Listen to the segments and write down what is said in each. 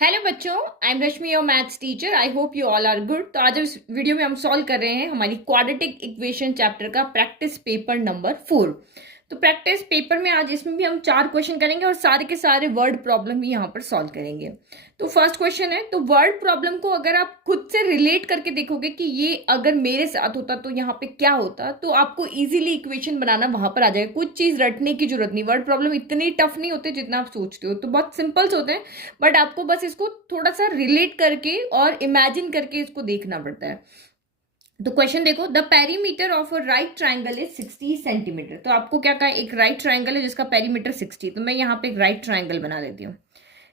Hello बच्चों, I am Rashmi your maths teacher. I hope you all are good. तो आज इस वीडियो में हम सॉल्व कर रहे हैं हमारी क्वाड्रेटिक इक्वेशन चैप्टर का प्रैक्टिस पेपर नंबर 4। तो प्रैक्टिस पेपर में आज इसमें भी हम 4 क्वेश्चन करेंगे और सारे के सारे वर्ड प्रॉब्लम भी यहाँ पर सॉल्व करेंगे। तो फर्स्ट क्वेश्चन है, तो वर्ड प्रॉब्लम को अगर आप खुद से रिलेट करके देखोगे कि ये अगर मेरे साथ होता तो यहाँ पे क्या होता, तो आपको इजीली इक्वेशन बनाना वहां पर आ जाएगा। कुछ चीज रटने की जरूरत नहीं। वर्ड प्रॉब्लम इतनी टफ नहीं होते जितना आप सोचते हो, तो बहुत सिंपल्स होते हैं। बट आपको बस इसको थोड़ा सा रिलेट करके और इमेजिन करके इसको देखना पड़ता है। तो क्वेश्चन देखो, the perimeter of a right triangle is 60 centimetre. तो आपको क्या कहा, एक राइट ट्राइंगल है जिसका पेरीमीटर 60। तो मैं यहाँ पे एक राइट ट्राइंगल बना देती हूँ।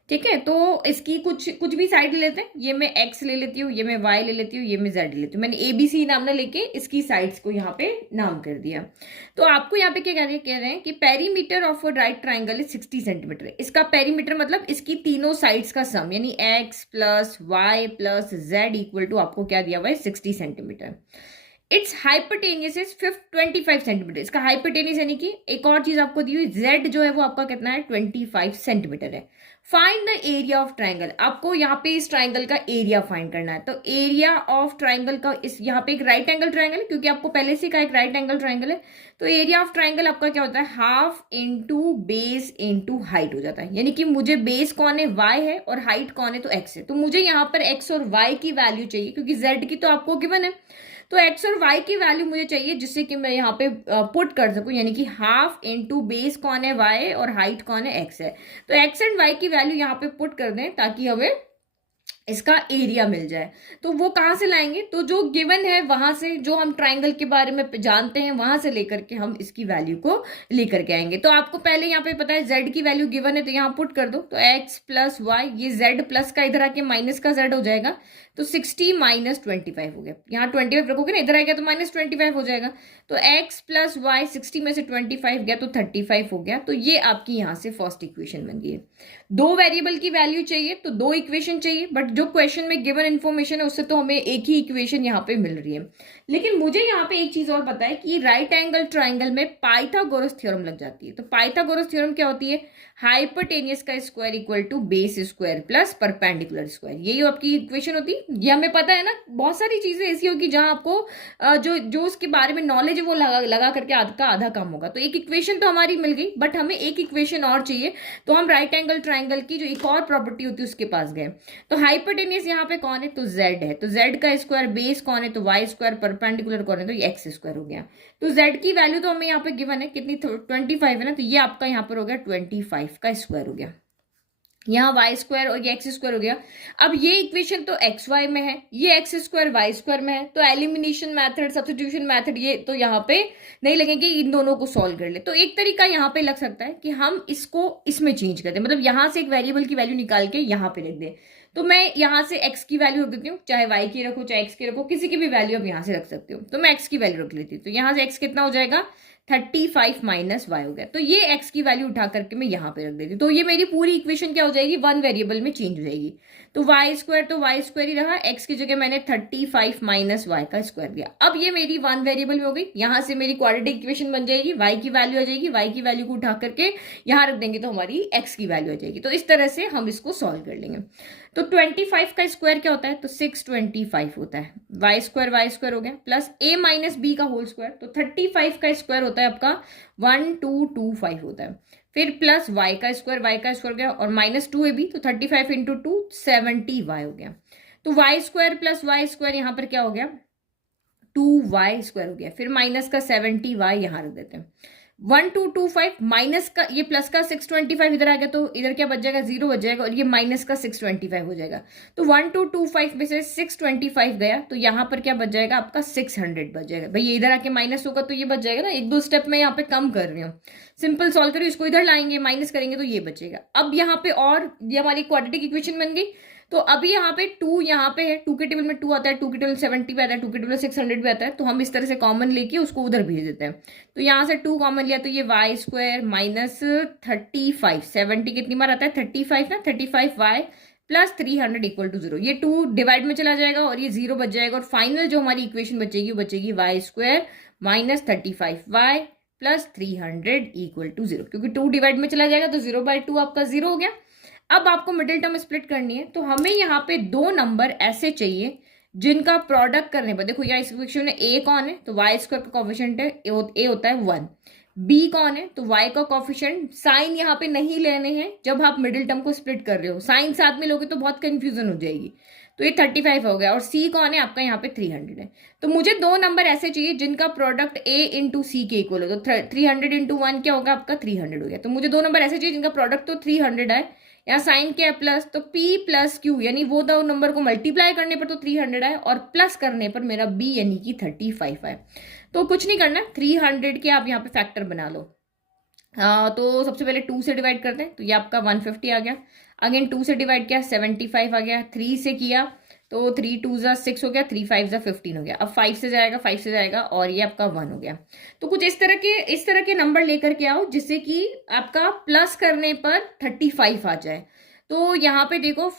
ठीक है, तो इसकी कुछ कुछ भी साइड ले लेते हैं। ये मैं एक्स ले लेती हूँ, ये मैं वाई ले लेती हूँ, ये मैं जेड ले लेती हूँ। मैंने ABC नाम ना लेके इसकी साइड्स को यहाँ पे नाम कर दिया। तो आपको यहाँ पे क्या कह रहे हैं कि perimeter of a right triangle is 60 centimetre. इसका पेरीमीटर मतलब इसकी तीनों साइड्स का सम, यानी X plus Y plus Z equal to आपको क्या दिया हुआ है, 60 centimetre. It's hypotenuse is 25 centimetre. इसका हाइपोटेनियस यानी कि एक और चीज आपको दी हुई, जेड जो है वो आपका कितना है, 25 सेंटीमीटर है। Find the area of triangle. आपको यहाँ पे इस ट्राइंगल का एरिया फाइंड करना है। तो एरिया ऑफ ट्राइंगल का, इस यहाँ पे एक राइट एंगल ट्राइंगल है क्योंकि आपको पहले से का एक राइट एंगल ट्राइंगल है। तो एरिया ऑफ ट्राइंगल आपका क्या होता है, half into base into height हो जाता है। यानी कि मुझे बेस कौन है, वाई है, और हाइट कौन है, तो एक्स है। तो मुझे यहाँ पर एक्स और वाई की वैल्यू चाहिए क्योंकि जेड की तो आपको गिवन है। तो एक्स और वाई की वैल्यू मुझे चाहिए जिससे कि मैं यहाँ पे पुट कर सकूं, यानी कि हाफ इंटू बेस कौन है, वाई, और हाइट कौन है, एक्स है। तो एक्स एंड वाई की वैल्यू यहाँ पे पुट कर दें ताकि हमें इसका एरिया मिल जाए। तो वो कहाँ से लाएंगे, तो जो गिवन है वहां से, जो हम ट्राइंगल के बारे में जानते हैं वहां से लेकर के हम इसकी वैल्यू को लेकर के आएंगे। तो आपको पहले यहाँ पे पता है जेड की वैल्यू गिवन है, तो यहाँ पुट कर दो। तो एक्स प्लस वाई, ये जेड प्लस का इधर आके माइनस का जेड हो जाएगा। तो 60 माइनस 25 हो गया। यहाँ 25 रखोगे ना, इधर आएगा तो माइनस 25 हो जाएगा। तो एक्स प्लस वाई, 60 में से 25 गया तो 35 हो गया। तो ये आपकी यहाँ से फर्स्ट इक्वेशन बन गई है। दो वेरिएबल की वैल्यू चाहिए तो दो इक्वेशन चाहिए, बट जो क्वेश्चन में गिवन इन्फॉर्मेशन है उससे तो हमें एक ही इक्वेशन यहाँ पे मिल रही है। लेकिन मुझे यहाँ पे एक चीज और पता है कि राइट एंगल ट्राइंगल में पाइथागोरस थ्योरम लग जाती है। तो पाइथागोरस थ्योरम क्या होती है, हाइपोटेनियस का square equal to base square plus perpendicular square. यही आपकी इक्वेशन होती है। ये हमें पता है ना, बहुत सारी चीजें ऐसी होगी जहां आपको जो जो उसके बारे में नॉलेज है वो लगा करके आधा काम होगा। तो एक इक्वेशन तो हमारी मिल गई, बट हमें एक इक्वेशन और चाहिए। तो हम राइट एंगल ट्राइंगल की जो एक और प्रॉपर्टी होती है उसके पास गए। तो हाइपोटेनियस यहाँ पे कौन है, तो जेड है। तो जेड का स्क्वायर बेस कौन है, तो वाई स्क्वायर, परपेंडिकुलर कौन है, तो ये एक्स स्क्वायर हो गया। तो जेड की वैल्यू तो हमें यहाँ पे गिवन है कितनी, 25 है ना। तो ये आपका यहाँ पर हो गया 25 का स्क्वायर हो गया। यहाँ वाई स्क्वायर और ये एक्स स्क्वायर हो गया। अब ये इक्वेशन तो एक्स वाई में है, ये एक्स स्क्वायर वाई स्क्वायर में है। तो एलिमिनेशन मेथड, सब्स्टिट्यूशन मेथड, ये तो यहाँ पे नहीं लगेंगे, इन दोनों को सॉल्व कर ले। तो एक तरीका यहाँ पे लग सकता है कि हम इसको इसमें चेंज कर दें, मतलब यहाँ से एक वेरिएबल की वैल्यू निकाल के यहाँ पे रख दें। तो मैं यहाँ से एक्स की वैल्यू रख देती हूँ, चाहे वाई की रखो चाहे एक्स की रखो, किसी की भी वैल्यू आप यहाँ से रख सकते हो। तो मैं एक्स की वैल्यू रख लेती हूँ। तो यहाँ से एक्स कितना हो जाएगा, 35 माइनस वाई हो गया। तो ये एक्स की वैल्यू उठा करके मैं यहाँ पे रख देती हूँ। तो ये मेरी पूरी इक्वेशन क्या हो जाएगी, वन वेरिएबल में चेंज हो जाएगी। तो वाई स्क्वायर तो वाई स्क्वायर ही रहा, एक्स की जगह मैंने 35 माइनस वाई का स्क्वायर दिया। अब ये मेरी वन वेरिएबल में हो गई। यहाँ से मेरी क्वाड्रेटिक इक्वेशन बन जाएगी, वाई की वैल्यू आ जाएगी, वाई की वैल्यू को उठा करके यहाँ रख देंगे तो हमारी एक्स की वैल्यू आ जाएगी। तो इस तरह से हम इसको सॉल्व कर लेंगे। तो 25 का स्क्वायर क्या होता है, तो 625 होता है। वाई स्क्वायर हो गया, प्लस a माइनस बी का होल स्क्वायर। तो 35 का स्क्वायर होता है आपका 1225 होता है। फिर प्लस वाई का स्क्वायर हो गया, और माइनस 2ab, तो 35 इंटू 2 70y हो गया। तो Y square plus Y square यहाँ पर क्या हो गया, 2y स्क्वायर हो गया। फिर माइनस का 70y यहाँ रख देते हैं। 1225 माइनस का, ये प्लस का 625 इधर आ गया, तो इधर क्या बच जाएगा, 0 बच जाएगा, और ये माइनस का 625 हो जाएगा। तो 1225 में से 625 गया, तो यहाँ पर क्या बच जाएगा आपका, 600 बच जाएगा। भाई ये इधर आके माइनस होगा तो ये बच जाएगा ना, एक दो स्टेप में यहाँ पे कम कर रही हूँ, सिंपल सॉल्व करो। इसको इधर लाएंगे, माइनस करेंगे तो ये बचेगा। अब यहाँ पे, और ये हमारी क्वाड्रेटिक इक्वेशन बन गई। तो अभी यहाँ पे 2 यहाँ पे है, 2 के टेबल में 2 आता है, 2 के टेबल 70 पे आता है, 2 के टेबल 600 पे आता है। तो हम इस तरह से कॉमन लेके उसको उधर भेज देते हैं। तो यहाँ से 2 कॉमन लिया, तो ये वाई स्क्वायर माइनस 35, 70 कितनी बार आता है, 35 ना, 35y प्लस 300 इक्वल टू 0। ये 2 डिवाइड में चला जाएगा और ये 0 बच जाएगा, और फाइनल जो हमारी इक्वेशन बचेगी वो बचेगी Y square minus 35y plus 300 equal to 0। क्योंकि 2 डिवाइड में चला जाएगा तो 0/2 आपका 0 हो गया। अब आपको मिडिल टर्म स्प्लिट करनी है, तो हमें यहाँ पे दो नंबर ऐसे चाहिए जिनका प्रोडक्ट करने पर, देखो यहाँ इस इक्वेशन में a कौन है, तो वाई स्क्वायर का कॉफिशिएंट है a होता है 1, b कौन है, तो y का कॉफिशिएंट, साइन यहाँ पे नहीं लेने हैं जब आप मिडिल टर्म को स्प्लिट कर रहे हो, साइन साथ में लोगे तो बहुत कंफ्यूजन हो जाएगी, तो ये 35 हो गया, और c कौन है आपका यहाँ पे 300 है। तो मुझे दो नंबर ऐसे चाहिए जिनका प्रोडक्ट a इंटू सी के इक्वल हो, तो 300 इंटू 1 क्या होगा आपका 300 हो गया। तो मुझे दो नंबर ऐसे चाहिए जिनका प्रोडक्ट तो 300 है, यहाँ साइन के प्लस, तो p प्लस q यानी वो दो नंबर को मल्टीप्लाई करने पर तो 300 है, और प्लस करने पर मेरा b यानी कि 35 है। तो कुछ नहीं करना, 300 के आप यहाँ पे फैक्टर बना लो। तो सबसे पहले 2 से डिवाइड करते हैं, तो ये आपका 150 आ गया, अगेन 2 से डिवाइड किया 75 आ गया, 3 से किया तो 3 2 जा 6 हो गया, 3 5 जा 15 हो गया, अब 5 से जाएगा, 5 से जाएगा, और ये आपका 1 हो गया। तो कुछ इस तरह के नंबर लेकर के आओ जिससे कि आपका प्लस करने पर 35 आ जाए। तो यहाँ पे देखो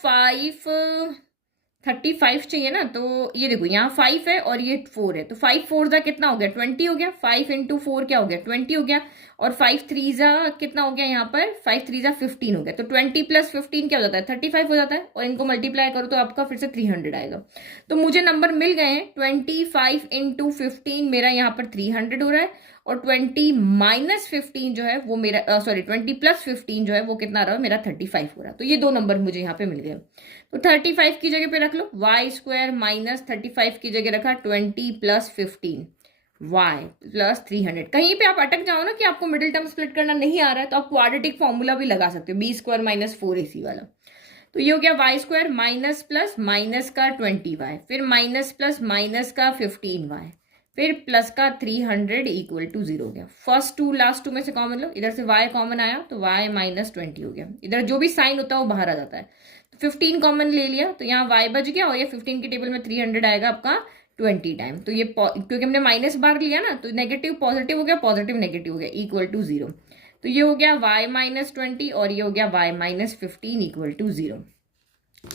35 चाहिए ना, तो ये देखो यहाँ 5 है और ये 4 है, तो 5 4 जा कितना हो गया 20 हो गया, 5 इंटू 4 क्या हो गया 20 हो गया, और 5 3 जा कितना हो गया यहाँ पर 5 3 जा 15 हो गया, तो 20 प्लस 15 क्या हो जाता है 35 हो जाता है, और इनको मल्टीप्लाई करो तो आपका फिर से 300 आएगा। तो मुझे नंबर मिल गए हैं, 25 इंटू 15 मेरा यहाँ पर 300 हो रहा है, और 20 माइनस 15 जो है वो मेरा 20 प्लस 15 जो है वो कितना रहा है मेरा 35 हो रहा है। तो ये दो नंबर मुझे यहाँ पे मिल गए। तो 35 की जगह पे रख लो वाई स्क्वायर माइनस 35 की जगह रखा 20 प्लस 15 वाई प्लस 300। कहीं पे आप अटक जाओ ना कि आपको मिडिल टर्म स्प्लिट करना नहीं आ रहा है, तो आप क्वाड्रेटिक फॉर्मूला भी लगा सकते हो, बी स्क्वायर माइनस 4ac वाला। तो ये हो गया Y square minus plus minus का 20y, फिर माइनस प्लस माइनस का 15y, फिर प्लस का 300 इक्वल टू 0 हो गया। फर्स्ट टू लास्ट टू में से कॉमन लो, इधर से y कॉमन आया तो y माइनस 20 हो गया, इधर जो भी साइन होता है वो बाहर आ जाता है, तो 15 कॉमन ले लिया, तो यहाँ y बच गया, और ये 15 की टेबल में 300 आएगा आपका 20 टाइम। तो ये क्योंकि हमने माइनस बार लिया ना, तो नेगेटिव पॉजिटिव हो गया, पॉजिटिव नेगेटिव हो गया, इक्वल टू 0। तो ये हो गया y माइनस 20 और ये हो गया y माइनस 15 इक्वल टू 0।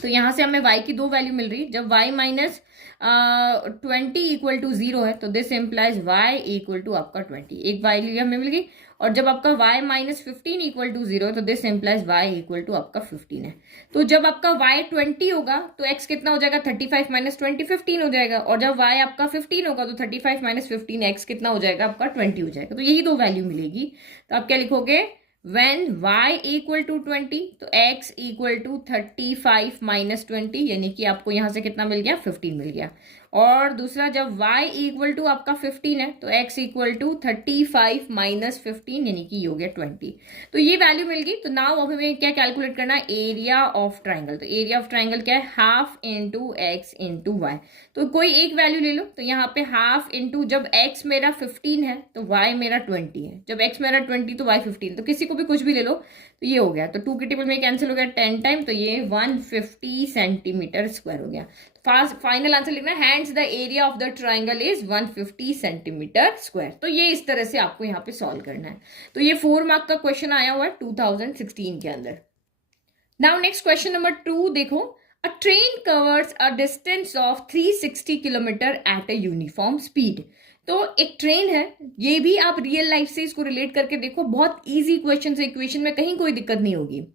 तो यहाँ से हमें y की दो वैल्यू मिल रही है, जब y माइनस 20 इक्वल टू 0 है तो this implies y equal to आपका 20, एक वैल्यू हमें मिल गई, और जब आपका y माइनस 15 इक्वल टू 0 है तो this implies y equal to आपका 15 है। तो जब आपका y 20 होगा तो x कितना हो जाएगा 35 माइनस 20 15 हो जाएगा, और जब y आपका 15 होगा तो 35 माइनस 15 x कितना हो जाएगा आपका 20 हो जाएगा। तो यही दो वैल्यू मिलेगी, तो आप क्या लिखोगे when y इक्वल टू 20 तो x इक्वल टू 35 माइनस 20, यानी कि आपको यहां से कितना मिल गया 15 मिल गया। और दूसरा जब y इक्वल टू आपका 15 है तो x इक्वल टू 35 माइनस 15 यानी कि ये हो गया 20। तो ये वैल्यू मिल गई। तो नाउ अब हमें क्या कैलकुलेट करना है, एरिया ऑफ ट्राइंगल। तो एरिया ऑफ ट्राइंगल क्या है, half into X into Y. तो कोई एक वैल्यू ले लो, तो यहाँ पे हाफ इंटू, जब x मेरा 15 है तो y मेरा 20 है, जब x मेरा 20 तो y 15, तो किसी को भी कुछ भी ले लो, तो ये हो गया। तो 2 की टेबल में कैंसिल हो गया 10 टाइम, तो ये 150 सेंटीमीटर स्क्वायर हो गया। फाइनल आंसर लिखना है, hands the area of the triangle is 150 centimetre square. तो ये इस तरह से आपको यहाँ पे सॉल्व करना है। तो ये 4 मार्क का क्वेश्चन आया हुआ है 2016 के अंदर। नाउ नेक्स्ट क्वेश्चन नंबर 2 देखो, अ train covers a distance of 360 kilometre at a uniform speed. तो एक ट्रेन है, ये भी आप रियल लाइफ से इसको रिलेट करके देखो, बहुत इजी क्वेश्चन है, इक्वेशन में कहीं कोई दिक्कत नहीं होगी।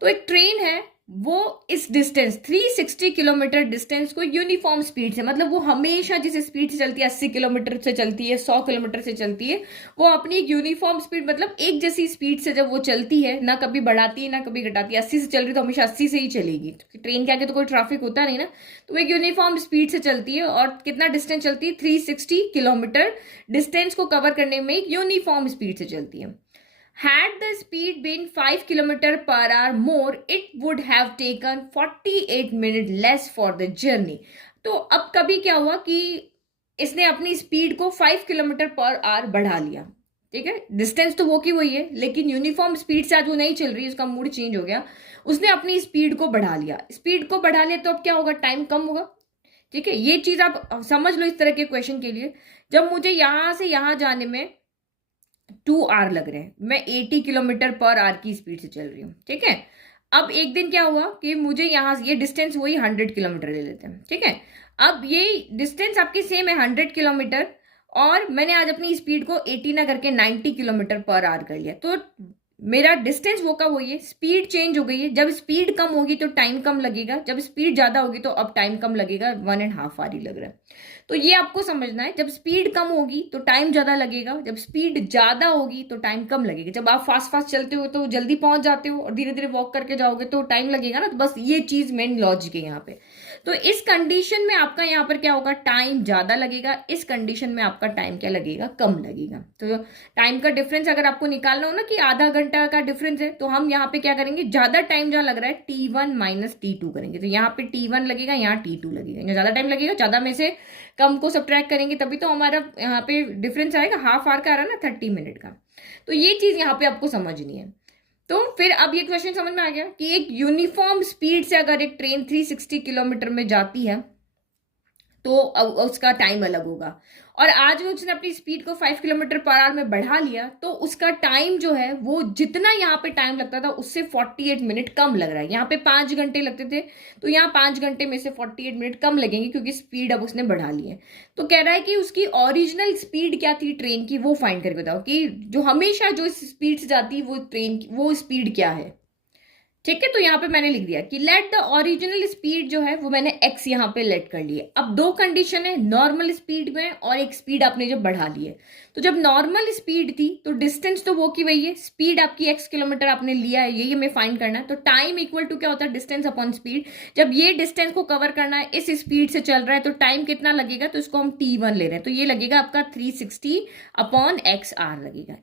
तो एक ट्रेन है, वो इस डिस्टेंस 360 किलोमीटर डिस्टेंस को यूनिफॉर्म स्पीड से, मतलब वो हमेशा जिस स्पीड से चलती है 80 किलोमीटर से चलती है, 100 किलोमीटर से चलती है, वो अपनी एक यूनिफॉर्म स्पीड, मतलब एक जैसी स्पीड से जब वो चलती है, ना कभी बढ़ाती है ना कभी घटाती है, 80 से चल रही तो हमेशा 80 से ही चलेगी, तो ट्रेन के आगे तो कोई ट्रैफिक होता नहीं ना, तो वो एक यूनिफॉर्म स्पीड से चलती है। और कितना डिस्टेंस चलती है, 360 किलोमीटर डिस्टेंस को कवर करने में एक यूनिफॉर्म स्पीड से चलती है। Had the speed been 5 km per hour more, it would have taken 48 minutes less for the journey. तो अब कभी क्या हुआ कि इसने अपनी स्पीड को 5 किलोमीटर पर आवर बढ़ा लिया, ठीक है, डिस्टेंस तो वो की वही है, लेकिन यूनिफॉर्म स्पीड से आज वो नहीं चल रही, उसका मूड चेंज हो गया, उसने अपनी स्पीड को बढ़ा लिया। स्पीड को बढ़ा लिया तो अब क्या होगा, टाइम कम होगा, ठीक है। ये चीज आप समझ लो इस तरह के क्वेश्चन के लिए। जब मुझे यहां से यहां जाने में 2 आवर लग रहे हैं, मैं 80 किलोमीटर पर आवर की स्पीड से चल रही हूँ, ठीक है। अब एक दिन क्या हुआ कि मुझे यहाँ ये डिस्टेंस वही 100 किलोमीटर ले लेते हैं, ठीक है। अब ये डिस्टेंस आपकी सेम है 100 किलोमीटर, और मैंने आज अपनी स्पीड को 80 ना करके 90 किलोमीटर पर आवर कर लिया। तो मेरा डिस्टेंस वो का वही है, स्पीड चेंज हो गई है। जब स्पीड कम होगी तो टाइम कम लगेगा, जब स्पीड ज्यादा होगी तो अब टाइम कम लगेगा, 1.5 आवर ही लग रहा है। तो ये आपको समझना है, जब स्पीड कम होगी तो टाइम ज्यादा लगेगा, जब स्पीड ज्यादा होगी तो टाइम कम लगेगा। जब आप फास्ट फास्ट चलते हो तो जल्दी पहुंच जाते हो, और धीरे धीरे वॉक करके जाओगे तो टाइम लगेगा ना। तो बस ये चीज मेन लॉजिक है यहाँ पे। तो इस कंडीशन में आपका यहाँ पर क्या होगा, टाइम ज्यादा लगेगा, इस कंडीशन में आपका टाइम क्या लगेगा, कम लगेगा। तो टाइम का डिफरेंस अगर आपको निकालना हो ना कि आधा घंटा का डिफरेंस है, तो हम यहाँ पे क्या करेंगे, ज्यादा टाइम जहां लग रहा है T1 माइनस T2 करेंगे। तो यहाँ पे T1 लगेगा, यहाँ T2 लगेगा। जो ज्यादा टाइम लगेगा, ज्यादा में से कम को सब्ट्रैक्ट करेंगे, तभी तो हमारा यहाँ पे डिफरेंस आएगा। हाफ आवर का आ रहा है ना, 30 मिनट का। तो ये चीज यहाँ पे आपको समझनी है। तो फिर अब ये क्वेश्चन समझ में आ गया कि एक यूनिफॉर्म स्पीड से अगर एक ट्रेन 360 किलोमीटर में जाती है तो उसका टाइम अलग होगा। और आज वो उसने अपनी स्पीड को 5 किलोमीटर पर आवर में बढ़ा लिया, तो उसका टाइम जो है वो जितना यहाँ पे टाइम लगता था उससे 48 मिनट कम लग रहा है। यहाँ पे 5 घंटे लगते थे, तो यहाँ 5 घंटे में से 48 मिनट कम लगेंगे, क्योंकि स्पीड अब उसने बढ़ा ली है। तो कह रहा है कि उसकी ओरिजिनल स्पीड क्या थी ट्रेन की, वो फाइंड करके बताओ कि जो हमेशा जो स्पीड से जाती है वो ट्रेन की वो स्पीड क्या है। ठीक है, तो यहाँ पे मैंने लिख दिया कि लेट द ओरिजिनल स्पीड जो है वो मैंने x यहाँ पे लेट कर ली है। अब दो कंडीशन है, नॉर्मल स्पीड में और एक स्पीड आपने जब बढ़ा ली है। तो जब नॉर्मल स्पीड थी तो डिस्टेंस तो वो की वही है, स्पीड आपकी x किलोमीटर आपने लिया है, यही हमें फाइंड करना है। तो टाइम इक्वल टू क्या होता है, डिस्टेंस अपॉन स्पीड। जब ये डिस्टेंस को कवर करना है, इस स्पीड से चल रहा है, तो टाइम कितना लगेगा, तो इसको हम T1 ले रहे हैं, तो ये लगेगा आपका 360 अपॉन एक्स आर लगेगा,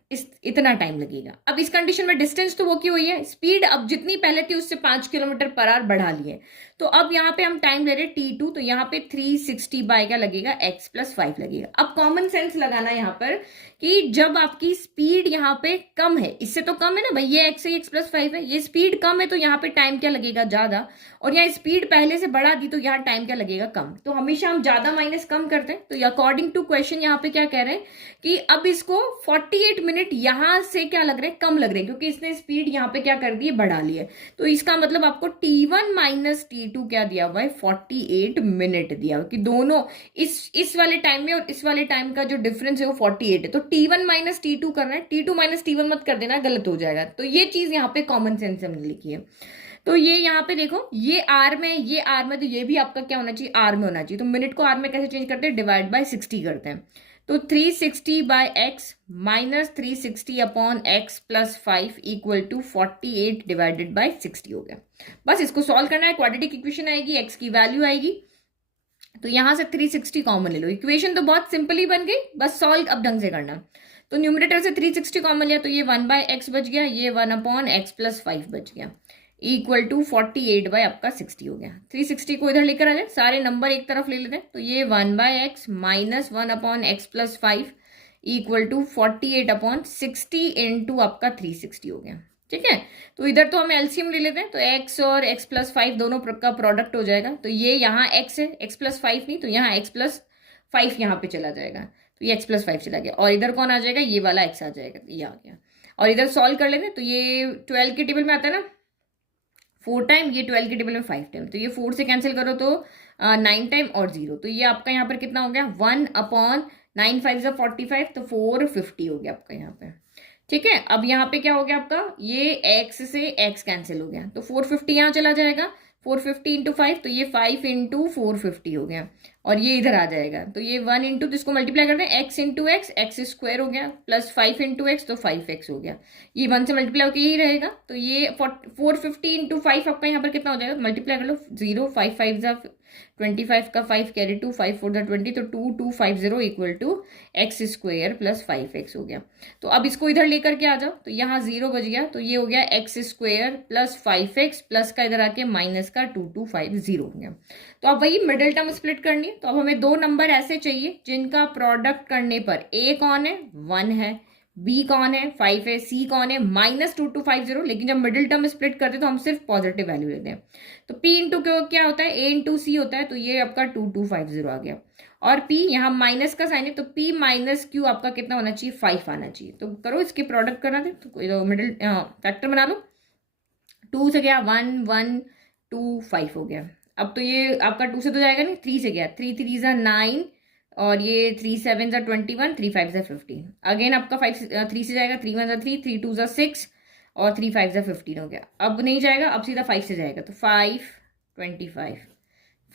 इतना टाइम लगेगा। अब इस कंडीशन में डिस्टेंस तो वो की हुई है, स्पीड अब जितनी पहले थी उससे 5 किलोमीटर पर आवर बढ़ा लिए। तो अब यहाँ पे हम टाइम ले रहे हैं T2, तो यहाँ पे 360 बाय क्या लगेगा, x प्लस 5 लगेगा। अब कॉमन सेंस लगाना यहाँ पर कि जब आपकी स्पीड यहाँ पे कम है, इससे तो कम है ना भाई, ये x है, x प्लस 5 है, ये स्पीड कम है, तो यहाँ पे टाइम क्या लगेगा, ज्यादा। और यहाँ स्पीड पहले से बढ़ा दी, तो यहाँ टाइम क्या लगेगा, कम। तो हमेशा हम ज्यादा माइनस कम करते हैं। तो अकॉर्डिंग टू क्वेश्चन यहाँ पे क्या कह रहे हैं कि अब इसको 48 मिनट यहां से क्या लग रहे हैं, कम लग रहे हैं, क्योंकि इसने स्पीड यहाँ पे क्या कर दी है, बढ़ा ली है। तो इसका मतलब आपको T1 माइनस T2 क्या दिया हुआ है, 48 मिनट दिया हुआ, कि दोनों इस वाले टाइम में और इस वाले टाइम का जो डिफरेंस है वो 48 है। तो T1 माइनस T2 करना है, T2 माइनस T1 मत कर देना, गलत हो जाएगा। तो ये चीज यहाँ पे कॉमन सेंस से हमने लिखी है। तो ये यहाँ पे देखो, ये आर में, ये आर में, तो ये भी आपका क्या होना चाहिए, आर में होना चाहिए। तो मिनट को आर में कैसे चेंज करते हैं, डिवाइड बाय 60 करते हैं। तो 360 by x minus 360 upon x plus 5 equal to 48 divided by 60 हो गया। बस इसको सॉल्व करना है, क्वाड्रेटिक इक्वेशन आएगी, एक्स की वैल्यू आएगी। तो यहां से 360 कॉमन ले लो, इक्वेशन तो बहुत सिंपल ही बन गई, बस सॉल्व अब ढंग से करना। तो न्यूमरेटर से 360 कॉमन लिया, तो ये 1 बाय एक्स बच गया, ये 1 अपॉन एक्स प्लस 5 बच गया, इक्वल टू 48 बाय आपका 60 हो गया। 360 को इधर लेकर आ जाए, सारे नंबर एक तरफ ले लेते हैं। तो ये 1 by x minus 1 upon x plus 5 equal to 48 upon 60 into आपका 360 हो गया। ठीक है, तो इधर तो हम एलसीएम ले लेते हैं, तो x और x प्लस 5 दोनों का प्रोडक्ट हो जाएगा। तो ये यहाँ x है, x प्लस 5 नहीं, तो यहाँ x प्लस 5 यहाँ पे चला जाएगा, तो ये x प्लस 5 चला गया। और इधर कौन आ जाएगा, ये वाला x आ जाएगा, ये आ गया। और इधर सॉल्व कर लेते हैं, तो ये 12 के टेबल में आता है ना 4 टाइम, ये 12 के टेबल में 5 टाइम, तो ये 4 से कैंसिल करो तो 9 टाइम और 0, तो ये आपका यहाँ पर कितना हो गया, 1 अपॉन 9 5 45, तो 450 हो गया आपका यहाँ पे। ठीक है, अब यहाँ पे क्या हो गया आपका, ये x से x कैंसिल हो गया, तो 450 यहाँ चला जाएगा, 450 इंटू 5, तो ये 5 इंटू 450 हो गया। और ये इधर आ जाएगा, तो ये 1 इंटू, तो इसको मल्टीप्लाई करते हैं, x into x, x square हो गया, प्लस 5 इंटू एक्स, तो 5x हो गया। ये 1 से मल्टीप्लाई होकर यही रहेगा, तो ये 450 इंटू 5 आपका यहाँ पर कितना हो जाएगा, मल्टीप्लाई कर लो, 0 5 5 जा 25 का 5 कैरी 2 5 4 जा 20, तो 2250 equal to x square plus 5x हो गया। तो अब इसको इधर लेकर के आ जाओ, तो यहाँ 0 बच गया, तो ये हो गया x square plus 5x plus का इधर आके माइनस का 2250 हो गया। तो अब वही मिडिल टर्म स्प्लिट करनी है, तो अब हमें दो नंबर ऐसे चाहिए जिनका प्रोडक्ट करने पर a कौन है, 1 है, b कौन है, 5 है, c कौन है, -2250। लेकिन जब मिडिल टर्म स्प्लिट करते हैं तो हम सिर्फ पॉजिटिव वैल्यू लेते हैं। तो p इंटू क्या होता है, a इंटू सी होता है, तो ये आपका 2250 आ गया। और p यहाँ माइनस का साइन है, तो p माइनस क्यू आपका कितना होना चाहिए, 5 आना चाहिए। तो करो, इसके प्रोडक्ट करना थे, तो मिडिल फैक्टर बना लो, 2 से गया 1 1 2 5 हो गया। अब तो ये आपका 2 से तो जाएगा नहीं, 3 से गया, 3 3 जा 9, और ये 3 7 जा 21, 3 5 जा 15। अगेन आपका 5 3 से जाएगा, 3 1 जा 3, 3 2 जा 6, और 3 5 ज़ा 15 हो गया। अब नहीं जाएगा, अब सीधा 5 से जाएगा, तो 5 25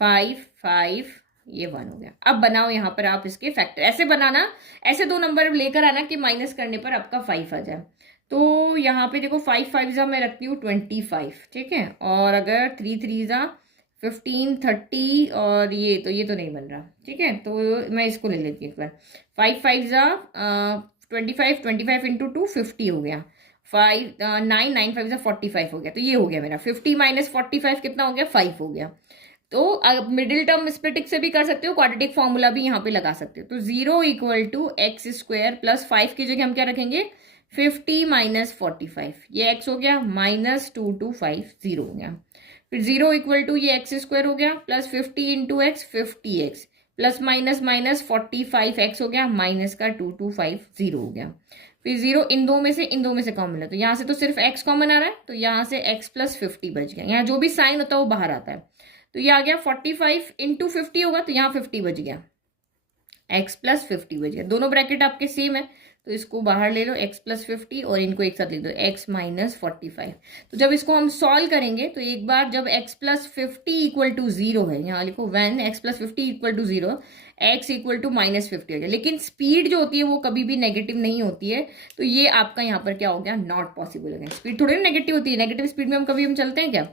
5 5 ये 1 हो गया। अब बनाओ यहाँ पर आप इसके फैक्टर, ऐसे बनाना, ऐसे दो नंबर लेकर आना कि माइनस करने पर आपका 5 आ जाए। तो यहाँ पे देखो 5 5 ज़ा मैं रखती हूँ 25, ठीक है, और अगर 3 3 ज़ा 15 30 और ये तो नहीं बन रहा, ठीक है, तो मैं इसको ले लेती हूँ एक बार। 5 5 ज़ा 25 25 इंटू 2 50 हो गया। 5 9 9 5 ज़ा 45 हो गया। तो ये हो गया मेरा 50 माइनस 45 कितना हो गया, 5 हो गया। तो अब मिडिल टर्म स्प्लिटिंग से भी कर सकते हो, क्वाड्रेटिक फॉर्मूला भी यहाँ पे लगा सकते हो। तो 0 equal to x square plus 5 की जगह हम क्या रखेंगे, 50 माइनस 45, ये x हो गया, माइनस 2 टू 5 0 हो गया। फिर 0 इक्वल टू ये एक्स स्क्वायर हो गया plus 50 into x 50x plus minus minus 45x हो गया, माइनस का 2 टू 5 0 हो गया। फिर 0 इन दो में से कॉमन है, तो यहाँ से तो सिर्फ x कॉमन आ रहा है, तो यहाँ से x प्लस 50 बच गया। यहाँ जो भी साइन होता है वो बाहर आता है, तो ये आ गया 45 इंटू 50 होगा, तो यहाँ 50 बच गया, x प्लस 50 बच गया। दोनों ब्रैकेट आपके सेम है, तो इसको बाहर ले लो, x प्लस 50 और इनको एक साथ लिख दो, x माइनस 45। तो जब इसको हम सॉल्व करेंगे तो एक बार जब x प्लस 50 इक्वल टू 0 है, यहाँ लिखो when x plus 50 equal to 0, x equal to minus 50 हो गया। लेकिन स्पीड जो होती है वो कभी भी नेगेटिव नहीं होती है, तो ये आपका यहाँ पर क्या हो गया, नॉट पॉसिबल हो गया। स्पीड थोड़ी ना नेगेटिव होती है, नेगेटिव स्पीड में हम चलते हैं क्या।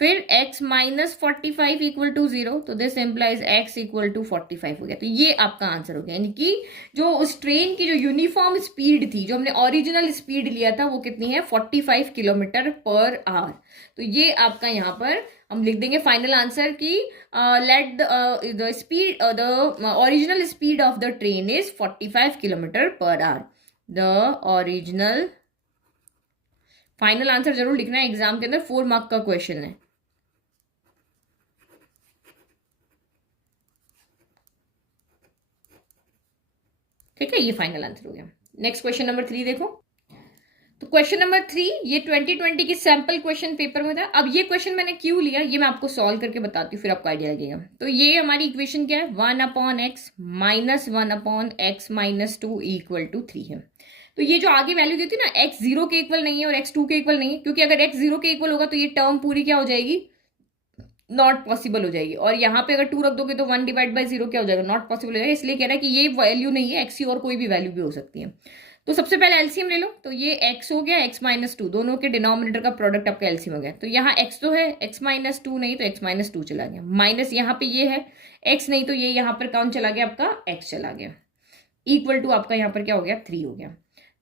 फिर x माइनस 45 इक्वल टू 0, तो this implies x equal to 45 हो गया। तो ये आपका आंसर हो गया, यानी कि जो उस ट्रेन की जो यूनिफॉर्म स्पीड थी, जो हमने ओरिजिनल स्पीड लिया था, वो कितनी है, 45 किलोमीटर पर आवर। तो ये आपका यहाँ पर हम लिख देंगे फाइनल आंसर की let the speed the original speed of the train is 45 kilometre per hour. The original, final answer जरूर लिखना है, एग्जाम के अंदर 4 मार्क का क्वेश्चन है। ठीक है, ये फाइनल आंसर हो गया। नेक्स्ट क्वेश्चन नंबर 3 देखो। तो क्वेश्चन नंबर 3 ये 2020 की सैंपल क्वेश्चन पेपर में था। अब ये क्वेश्चन मैंने क्यों लिया ये मैं आपको सॉल्व करके बताती हूँ, फिर आपको आइडिया लगेगा। तो ये हमारी इक्वेशन क्या है, 1/x minus 1/x minus 2 equal to 3 है। तो ये जो आगे वैल्यू देती है ना, x 0 के इक्वल नहीं है और x 2 के इक्वल नहीं है, क्योंकि अगर x 0 के इक्वल होगा तो ये टर्म पूरी क्या हो जाएगी, नॉट पॉसिबल हो जाएगी। और यहाँ पे अगर 2 रख दोगे तो 1 डिवाइड बाई 0 क्या हो जाएगा, नॉट पॉसिबल हो जाएगा। इसलिए कह रहा है कि ये वैल्यू नहीं है, एक्स और कोई भी वैल्यू भी हो सकती है। तो सबसे पहले एलसीएम ले लो, तो ये x हो गया, x माइनस 2, दोनों के डिनोमिनेटर का प्रोडक्ट आपका एलसीएम हो गया। तो यहाँ x तो है, x माइनस 2 नहीं तो x माइनस 2 चला गया, माइनस यहाँ पे ये है x नहीं तो ये यहाँ पर कौन चला गया, आपका x चला गया, इक्वल टू आपका यहाँ पर क्या हो गया, 3 हो गया।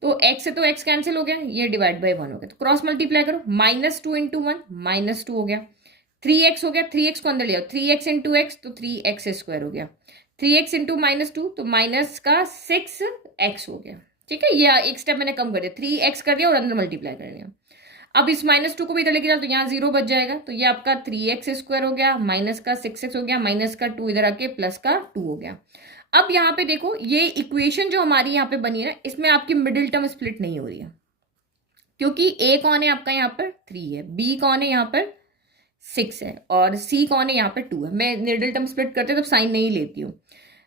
तो x से तो x कैंसिल हो गया, ये डिवाइड बाई 1 हो गया। तो क्रॉस मल्टीप्लाई करो, माइनस 2 इंटू 1 माइनस 2 हो गया, 3x हो गया, 3x को अंदर ले आओ, 3x इंटू एक्स तो 3x स्क्वायर हो गया, 3x इंटू माइनस 2 तो माइनस का 6x हो गया। ठीक है, ये एक स्टेप मैंने कम कर दिया, 3x कर दिया और अंदर मल्टीप्लाई कर दिया। अब इस माइनस 2 को भी इधर लेके जाओ तो यहाँ 0 बच जाएगा, तो ये आपका 3x स्क्वायर हो गया, माइनस का 6x हो गया, माइनस का 2 इधर आके प्लस का 2 हो गया। अब यहाँ पे देखो ये इक्वेशन जो हमारी यहाँ पे बनी है ना, इसमें आपकी मिडिल टर्म स्प्लिट नहीं हो रही है, क्योंकि a कौन है आपका यहाँ पर 3 है, b कौन है यहाँ पर 6 है और c कौन है यहाँ पर 2 है। मैं मिडिल टर्म स्प्लिट करते तो साइन नहीं लेती हूँ।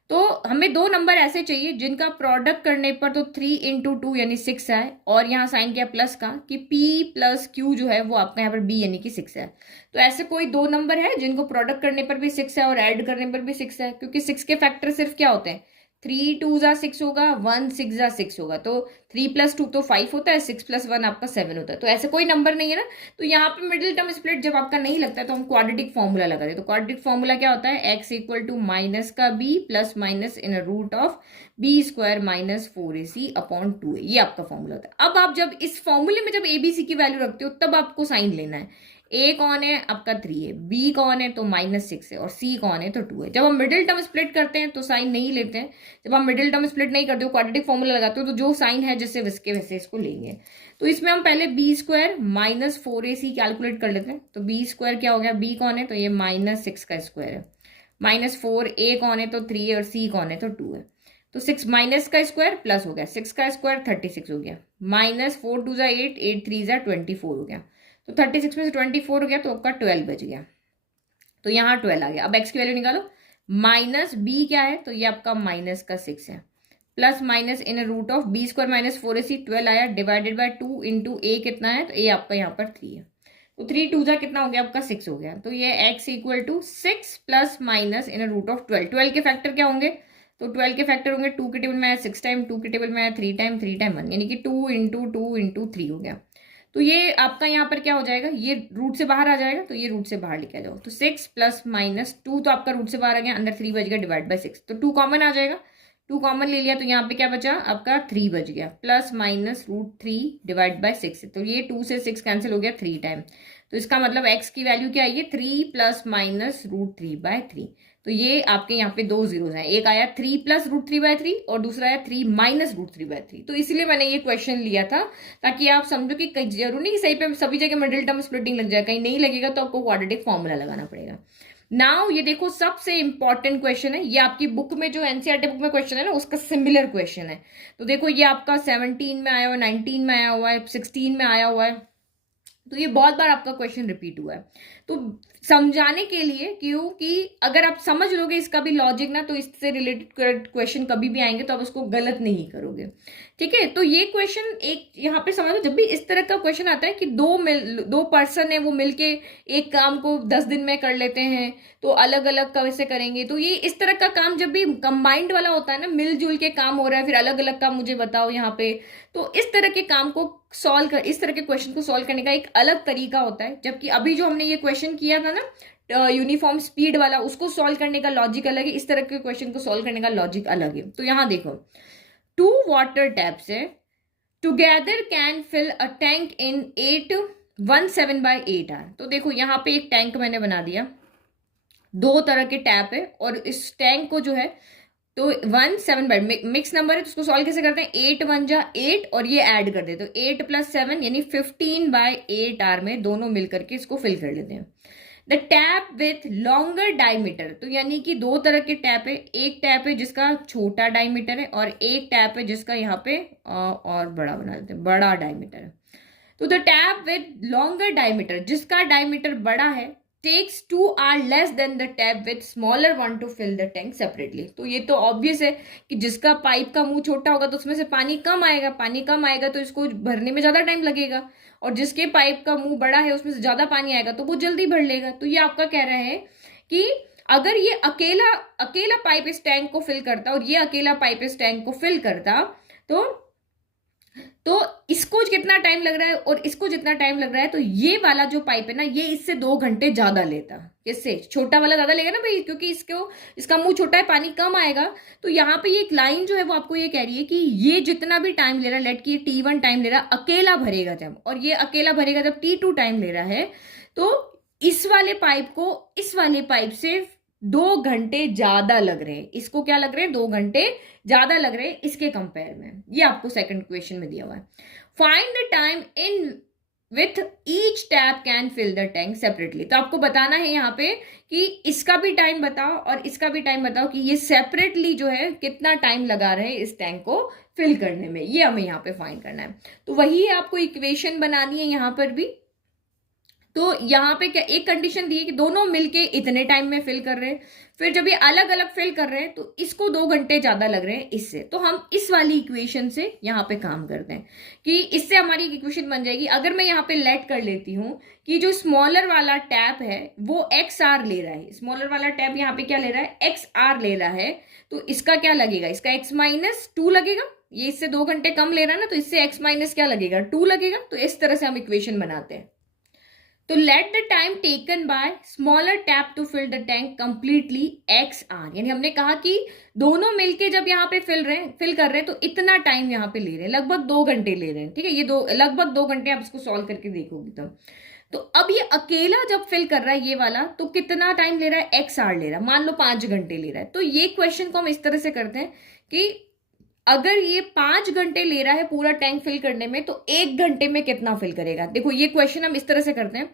तो हमें दो नंबर ऐसे चाहिए जिनका प्रोडक्ट करने पर तो 3 इंटू 2 यानी 6 आए, और यहाँ साइन किया प्लस का कि p प्लस q जो है वो आपका यहाँ पर b यानी कि 6 है। तो ऐसे कोई दो नंबर है जिनको प्रोडक्ट करने पर भी 6 है और ऐड करने पर भी 6 है, क्योंकि 6 के फैक्टर सिर्फ क्या होते हैं, 3 2 जा 6 होगा, 1 6 जा 6 होगा, तो 3 प्लस 2 तो 5 होता है, 6 प्लस 1 आपका 7 होता है। तो ऐसे कोई नंबर नहीं है ना, तो यहाँ पे मिडिल टर्म स्प्लिट जब आपका नहीं लगता है तो हम क्वाड्रेटिक फॉर्मूला लगा दें। तो क्वाड्रेटिक फॉर्मूला क्या होता है, x इक्वल टू माइनस का b plus minus in root of b square minus 4ac upon 2a, ये आपका फॉर्मूला होता है। अब आप जब इस फॉर्मूले में जब abc की वैल्यू रखते हो तब आपको साइन लेना है, a कौन है आपका 3 है, b कौन है तो माइनस 6 है और c कौन है तो 2 है। जब हम मिडिल टर्म स्प्लिट करते हैं तो साइन नहीं लेते हैं, जब हम मिडिल टर्म स्प्लिट नहीं करते हो क्वाड्रेटिक फॉर्मूला लगाते हो तो जो साइन है जैसे वैसे वैसे इसको लेंगे। तो इसमें हम पहले b square minus 4ac calculate कर लेते हैं। तो b स्क्वायर क्या हो गया, b कौन है तो ये माइनस 6 का स्क्वायर है, माइनस 4 a कौन है तो 3 है और c कौन है तो 2 है। तो 6 माइनस का स्क्वायर प्लस हो गया, 6 का स्क्वायर 36 हो गया, माइनस 4 2 जा 8 8 3 जा 24 हो गया। तो 36 में से 24 हो गया तो आपका 12 बच गया, तो यहाँ 12 आ गया। अब x की वैल्यू निकालो, माइनस b क्या है तो ये आपका माइनस का 6 है, plus minus in root of B square minus 4ac 12 आया डिवाइडेड बाय 2 इंटू ए कितना है, तो ए आपका यहाँ पर 3 है, तो 3 2 जा कितना हो गया आपका 6 हो गया, तो ये x equal to 6 plus minus in root of 12। 12 के फैक्टर क्या होंगे, तो 12 के फैक्टर होंगे 2 के टेबल में आया 6 टाइम, 2 के टेबल में आया 3 टाइम, 3 टाइम 1, यानी कि 2 इंटू 2 इंटू 3 हो गया। तो ये आपका यहाँ पर क्या हो जाएगा, ये रूट से बाहर आ जाएगा, तो ये रूट से बाहर लेके आ जाओ, तो 6 प्लस माइनस 2 तो आपका रूट से बाहर आ गया, अंदर 3 बच गया डिवाइड बाय 6, तो 2 कॉमन आ जाएगा, 2 कॉमन ले लिया तो यहाँ पे क्या बचा आपका 3 बच गया, plus minus root 3 divide by 6, तो ये 2 से 6 कैंसिल हो गया 3 टाइम, तो इसका मतलब x की वैल्यू क्या आई है 3 प्लस माइनस रूट 3 बाय 3। तो ये आपके यहाँ पे दो जीरोस हैं, एक आया 3 प्लस रूट 3 बाय 3 और दूसरा आया 3 माइनस रूट 3 बाय 3। तो इसलिए मैंने ये क्वेश्चन लिया था ताकि आप समझो कि जरूर नहीं कि सही पे सभी जगह मिडिल टर्म स्प्लिटिंग लग जाए, कहीं नहीं लगेगा तो आपको क्वाड्रेटिक फॉर्मूला लगाना पड़ेगा। नाउ ये देखो सबसे इंपॉर्टेंट क्वेश्चन है, ये आपकी बुक में जो एनसीईआरटी बुक में क्वेश्चन है ना उसका सिमिलर क्वेश्चन है। तो देखो ये आपका 17 में आया हुआ है, 19 में आया हुआ है, 16 में आया हुआ है, तो ये बहुत बार आपका क्वेश्चन रिपीट हुआ है। तो समझाने के लिए क्योंकि अगर आप समझ लोगे इसका भी लॉजिक ना, तो इससे रिलेटेड क्वेश्चन कभी भी आएंगे तो आप उसको गलत नहीं करोगे, ठीक है। तो ये क्वेश्चन एक यहाँ पे समझो, जब भी इस तरह का क्वेश्चन आता है कि दो पर्सन है वो मिलके एक काम को 10 दिन में कर लेते हैं, तो अलग अलग कैसे करेंगे, तो ये इस तरह का काम जब भी कंबाइंड वाला होता है ना, मिलजुल के काम हो रहा है, फिर अलग अलग काम मुझे बताओ यहाँ पे, तो इस तरह के काम को इस तरह के क्वेश्चन को सॉल्व करने का एक अलग तरीका होता है। जबकि अभी जो हमने ये क्वेश्चन किया था ना यूनिफॉर्म स्पीड वाला, उसको सॉल्व करने का लॉजिक अलग है, इस तरह के क्वेश्चन को सॉल्व करने का लॉजिक अलग है। तो यहां देखो 2 वाटर टैप्स है, together can fill a tank in 817/8 hours. तो देखो यहाँ पे एक टैंक मैंने बना दिया, दो तरह के टैप है और इस टैंक को जो है तो 17 बाय मिक्स नंबर है, तो उसको सॉल्व कैसे करते हैं, 8 1 जा 8 और ये ऐड कर देते, तो 8 प्लस 7 यानी 15/8 आर में दोनों मिलकर के इसको फिल कर लेते हैं। The tap with longer diameter, तो यानी कि दो तरह के टैप है, एक टैप है जिसका छोटा डायमीटर है और एक टैप है जिसका यहाँ पे और बड़ा बना देते हैं, बड़ा डायमीटर है। तो the tap with longer diameter, जिसका डायमीटर बड़ा है, takes 2 are less than the tap with smaller one to fill the tank separately। तो ये तो ऑब्वियस है कि जिसका पाइप का मुंह छोटा होगा तो उसमें से पानी कम आएगा, पानी कम आएगा तो इसको भरने में ज्यादा टाइम लगेगा, और जिसके पाइप का मुंह बड़ा है उसमें से ज्यादा पानी आएगा तो वो जल्दी भर लेगा। तो ये आपका कह रहा है कि अगर ये अकेला अकेला पाइप इस टैंक को फिल करता और ये अकेला पाइप इस टैंक को फिल करता तो इसको कितना टाइम लग रहा है और इसको जितना टाइम लग रहा है, तो ये वाला जो पाइप है ना ये इससे 2 घंटे ज्यादा लेता। किससे, छोटा वाला ज्यादा लेगा ना भाई, क्योंकि इसका मुंह छोटा है, पानी कम आएगा। तो यहाँ पे ये एक लाइन जो है वो आपको ये कह रही है कि ये जितना भी टाइम ले रहा है, लेट की T1 टाइम ले रहा है, अकेला भरेगा जब, और ये अकेला भरेगा जब T2 टाइम ले रहा है, तो इस वाले पाइप को इस वाले पाइप से 2 घंटे ज्यादा लग रहे हैं। इसको क्या लग रहे हैं, 2 घंटे ज्यादा लग रहे हैं इसके कंपेयर में। ये आपको सेकंड क्वेश्चन में दिया हुआ है। Find the time in with each tap can fill the tank separately. तो आपको बताना है यहाँ पे कि इसका भी टाइम बताओ और इसका भी टाइम बताओ कि ये सेपरेटली जो है कितना टाइम लगा रहे हैं इस टैंक को फिल करने में, ये हमें यहाँ पे फाइंड करना है। तो वही आपको इक्वेशन बनानी है यहाँ पर भी। तो यहाँ पे क्या एक कंडीशन दी है कि दोनों मिलके इतने टाइम में फिल कर रहे हैं, फिर जब ये अलग अलग फिल कर रहे हैं तो इसको 2 घंटे ज्यादा लग रहे हैं इससे। तो हम इस वाली इक्वेशन से यहाँ पे काम करते हैं कि इससे हमारी इक्वेशन बन जाएगी। अगर मैं यहाँ पे लेट कर लेती हूँ कि जो स्मॉलर वाला टैप है वो XR ले रहा है, स्मॉलर वाला टैप यहाँ पे क्या ले रहा है, XR ले रहा है, तो इसका क्या लगेगा, इसका x-2 लगेगा। ये इससे 2 घंटे कम ले रहा है ना, तो इससे x- क्या लगेगा, 2 लगेगा। तो इस तरह से हम इक्वेशन बनाते हैं। तो let the time taken by smaller tap to fill the tank completely XR, यानी हमने कहा कि दोनों मिलके जब यहाँ पे फिल कर रहे हैं तो इतना टाइम यहाँ पे ले रहे हैं, लगभग 2 घंटे ले रहे हैं, ठीक है। ये लगभग 2 घंटे आप इसको सॉल्व करके देखोगे तो अब ये अकेला जब फिल कर रहा है ये वाला, तो कितना टाइम ले रहा है, XR ले रहा है, मान लो 5 घंटे ले रहा है। तो ये क्वेश्चन को हम इस तरह से करते हैं कि अगर ये 5 घंटे ले रहा है पूरा टैंक फिल करने में, तो 1 घंटे में कितना फिल करेगा। देखो ये क्वेश्चन हम इस तरह से करते हैं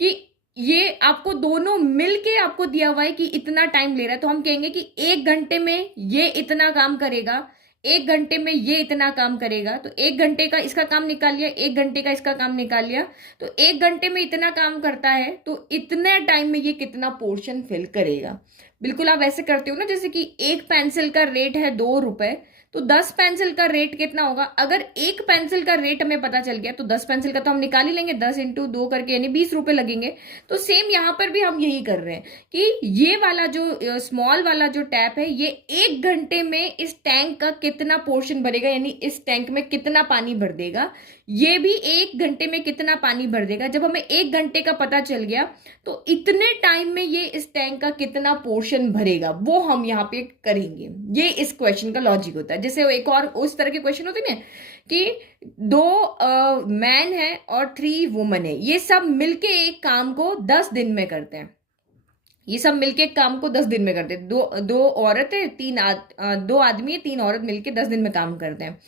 कि ये आपको दोनों मिलके आपको दिया हुआ है कि इतना टाइम ले रहा है, तो हम कहेंगे कि 1 घंटे में ये इतना काम करेगा, 1 घंटे में ये इतना काम करेगा। तो 1 घंटे का इसका काम निकाल लिया, 1 घंटे का इसका काम निकाल लिया, तो 1 घंटे में इतना काम करता है, तो इतने टाइम में ये कितना पोर्शन फिल करेगा। बिल्कुल आप ऐसे करते हो ना, जैसे कि एक पेंसिल का रेट है 2 रुपए, तो 10 पेंसिल का रेट कितना होगा? अगर एक पेंसिल का रेट हमें पता चल गया तो 10 पेंसिल का तो हम निकाल ही लेंगे, 10 इंटू 2 करके, यानी 20 रुपए लगेंगे। तो सेम यहां पर भी हम यही कर रहे हैं कि ये वाला जो स्मॉल वाला जो टैप है, ये 1 घंटे में इस टैंक का कितना पोर्शन भरेगा, यानी इस टैंक में कितना पानी भर देगा, ये भी 1 घंटे में कितना पानी भर देगा। जब हमें 1 घंटे का पता चल गया तो इतने टाइम में ये इस टैंक का कितना पोर्शन भरेगा, वो हम यहाँ पे करेंगे। ये इस क्वेश्चन का लॉजिक होता है। जैसे एक और उस तरह के क्वेश्चन होते हैं कि 2 मैन है और 3 वुमन है, ये सब मिलके एक काम को 10 दिन में करते हैं। ये सब मिलके काम को 10 दिन में करते हैं। दो औरत है, 2 आदमी है, 3 औरत मिलके 10 दिन में काम करते हैं।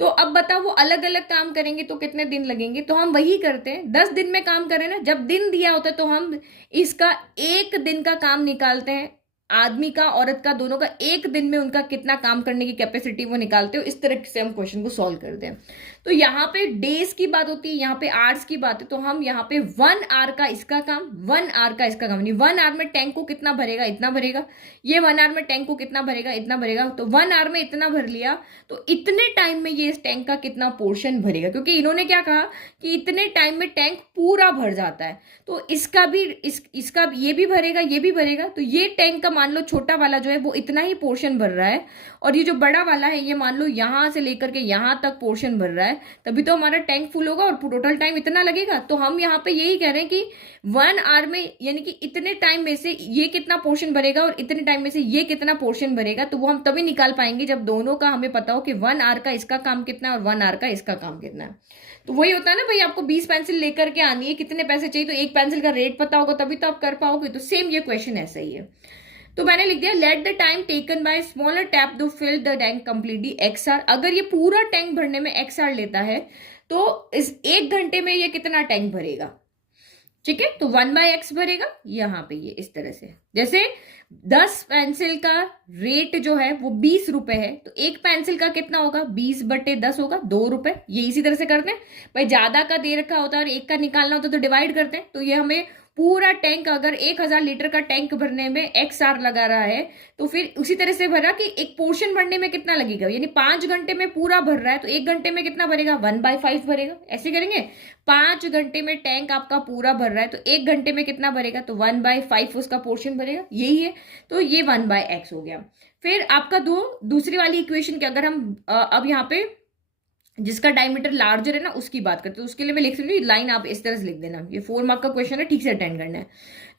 तो अब बताओ वो अलग अलग काम करेंगे तो कितने दिन लगेंगे? तो हम वही करते हैं, 10 दिन में काम करें ना। जब दिन दिया होता है तो हम इसका 1 दिन का काम निकालते हैं, आदमी का औरत का दोनों का 1 दिन में उनका कितना काम करने की कैपेसिटी वो निकालते हो। इस तरह से हम क्वेश्चन को सॉल्व करते हैं। तो यहाँ पे डेज की बात होती है, यहाँ पे आवर्स की बात है, तो हम यहाँ पे 1 आवर का इसका काम, 1 आवर का इसका काम, नहीं 1 आवर में टैंक को कितना भरेगा, इतना भरेगा। ये 1 आवर में टैंक को कितना भरेगा, इतना भरेगा। तो 1 आवर में इतना भर लिया, तो इतने टाइम में ये इस टैंक का कितना पोर्शन भरेगा, क्योंकि इन्होंने क्या कहा कि इतने टाइम में टैंक पूरा भर जाता है। तो इसका भी इसका ये भी भरेगा, ये भी भरेगा। तो ये टैंक का मान लो छोटा वाला जो है वो इतना ही पोर्शन भर रहा है, और ये जो बड़ा वाला है ये मान लो यहां से लेकर के यहां तक पोर्शन भर रहा है, तभी तो हमारा टैंक फुल होगा और टोटल टाइम इतना लगेगा। तो हम यहाँ पे यही कह रहे हैं कि 1 आवर में, यानी कि इतने टाइम में से ये कितना पोर्शन भरेगा और इतने टाइम में से ये कितना पोर्शन भरेगा, तो वो हम तभी निकाल पाएंगे जब दोनों का हमें पता हो कि 1 आवर का इसका काम कितना है और 1 आवर का इसका काम कितना है। तो वही होता है ना भाई, आपको 20 पेंसिल लेकर के आनी है, कितने पैसे चाहिए, तो एक पेंसिल का रेट पता होगा तभी तो आप कर पाओगे। तो सेम ये क्वेश्चन ऐसा ही है। तो मैंने लिख दिया let the time taken by smaller tap to fill the tank completely x hours. अगर ये पूरा टैंक भरने में एक्स आर लेता है तो इस 1 घंटे में ये कितना टैंक भरेगा? ठीक है, तो 1/x भरेगा यहाँ पे, ये इस तरह से। जैसे 10 पेंसिल का रेट जो है वो 20 रुपए है, तो एक पेंसिल का कितना होगा? 20/10 होगा, 2 रुपए। ये इसी तरह से करते हैं भाई, ज्यादा का दे रखा होता है और एक का निकालना होता है तो डिवाइड करते हैं। तो ये हमें पूरा टैंक, अगर 1000 लीटर का टैंक भरने में एक्स आर लगा रहा है, तो फिर उसी तरह से भरा कि एक पोर्शन भरने में कितना लगेगा, यानी 5 घंटे में पूरा भर रहा है तो 1 घंटे में कितना भरेगा? 1/5 भरेगा। ऐसे करेंगे, 5 घंटे में टैंक आपका पूरा भर रहा है तो 1 घंटे में कितना भरेगा? तो 1/5 उसका पोर्शन भरेगा, यही है। तो ये 1/x हो गया। फिर आपका दूसरी वाली इक्वेशन के अगर हम अब यहाँ पे जिसका डायमीटर लार्जर है ना उसकी बात करते हैं, तो उसके लिए मैं लिख सकती हूँ, लाइन आप इस तरह से लिख देना। ये 4 मार्क का क्वेश्चन है, ठीक से अटेंड करना है।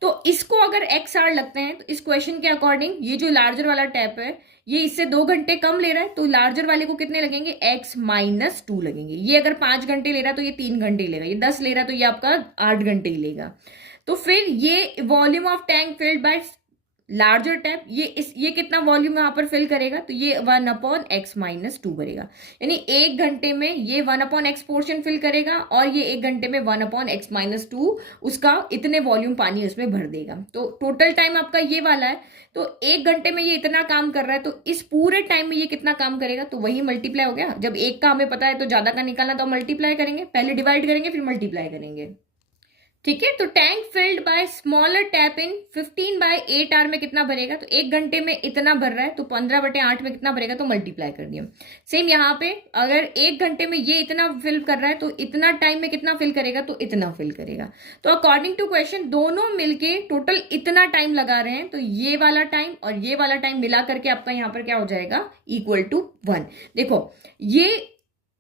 तो इसको अगर एक्स आर लगते हैं तो इस क्वेश्चन के अकॉर्डिंग ये जो लार्जर वाला टैप है ये इससे 2 घंटे कम ले रहा है, तो लार्जर वाले को कितने लगेंगे? x-2 लगेंगे। ये अगर 5 घंटे ले रहा है तो ये 3 घंटे लेगा, ये 10 ले रहा है तो ये आपका 8 घंटे ही लेगा। तो फिर ये volume of tank filled bye larger tap, ये कितना वॉल्यूम यहाँ पर फिल करेगा? तो ये 1/x-2 करेगा, यानी 1 घंटे में ये 1/x पोर्शन फिल करेगा और ये 1 घंटे में 1/x-2 उसका इतने वॉल्यूम पानी उसमें भर देगा। तो टोटल टाइम आपका ये वाला है। तो 1 घंटे में ये इतना काम कर रहा है, तो इस पूरे टाइम में ये कितना काम करेगा? तो वही मल्टीप्लाई हो गया। जब एक का हमें पता है तो ज्यादा का निकालना, तो मल्टीप्लाई करेंगे, पहले डिवाइड करेंगे फिर मल्टीप्लाई करेंगे। ठीक है, तो tank filled by smaller tap in 15/8 hour में कितना भरेगा? तो 1 घंटे में इतना भर रहा है, तो 15/8 में कितना भरेगा? तो मल्टीप्लाई कर दिया। सेम यहाँ पे अगर 1 घंटे में ये इतना फिल कर रहा है तो इतना टाइम में कितना फिल करेगा? तो इतना फिल करेगा। तो अकॉर्डिंग टू क्वेश्चन दोनों मिलके टोटल इतना टाइम लगा रहे हैं, तो ये वाला टाइम और ये वाला टाइम मिला करके आपका यहाँ पर क्या हो जाएगा? =1। देखो